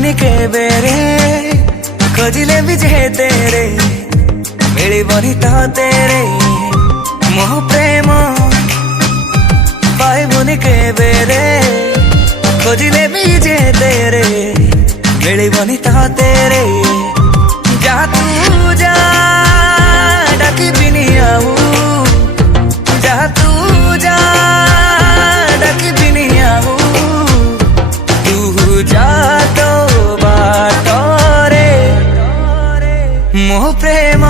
पाइबुनि केबे रे खोजिले भी जे तेरे मिलिबनि तो तेरे मोह प्रेम पाइबुनि केबे रे खोजिले भी जे तेरे मिलिबनि तो तेरे जा तू जा डाकिबिनि आऊ जा तू जा डाकिबिनि आऊ तू जा तो बाटरे मोह प्रेम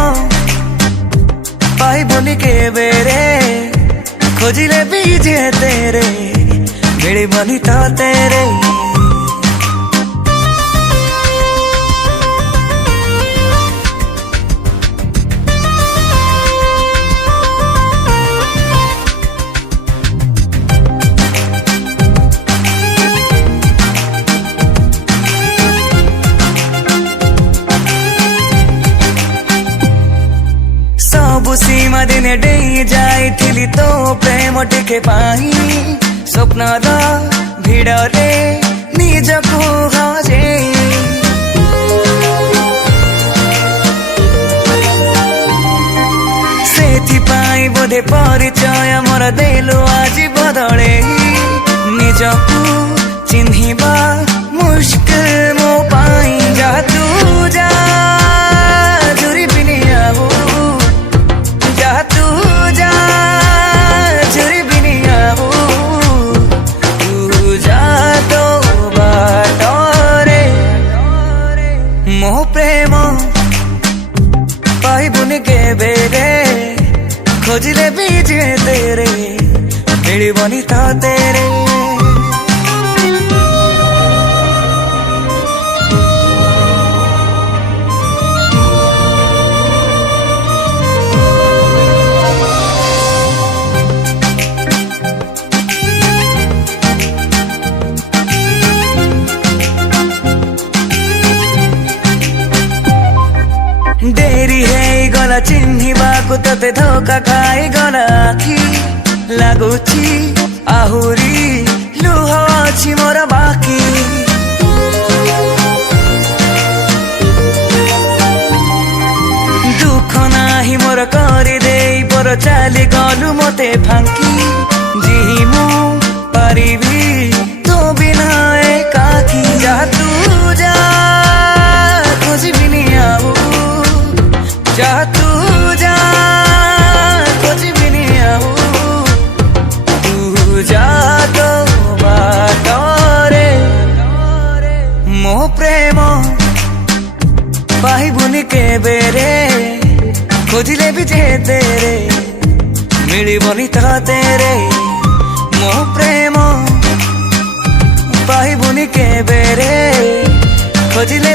पाइबुनि केबे रे खोजिले भी जे तेरे मिलिबनि तो तेरे सबु सीमा दिने डेई जाइथिली तो प्रेम टिके पाई स्वप्न र भिडरे निजको हजे सेथिपाई बोधे परिचय मोर देलु आज बदले निजको चिन्हिबा मुश्किल मो पाई जा तू जा जुरी बिनि आऊ जा तू जा जुरी बिनि आऊ तू जा तो बाटरे मोह प्रेम पाइबुनि केबे रे खोजिले भी जे तेरे मिलिबनि तो तेरे डेरी है गला चिन्हिबाकु तते धोका खाई गला आखि लागुची आहुरी लुह अछि मोर बाकी दुख नाही मोर करि देई पर चाली गलु मते फांकी जिमु पारिबी तो बिना एकाकी जा तू जा खोजिबिनि आऊ जा तू जा खोजिबिनि आऊ तू जा तो बाटरे मोह प्रेम पाइबुनि केबे रे खोजिले भी जे तेरे मिलिबनि तो तेरे मोह प्रेम पाइबुनि केबे रे खोजिले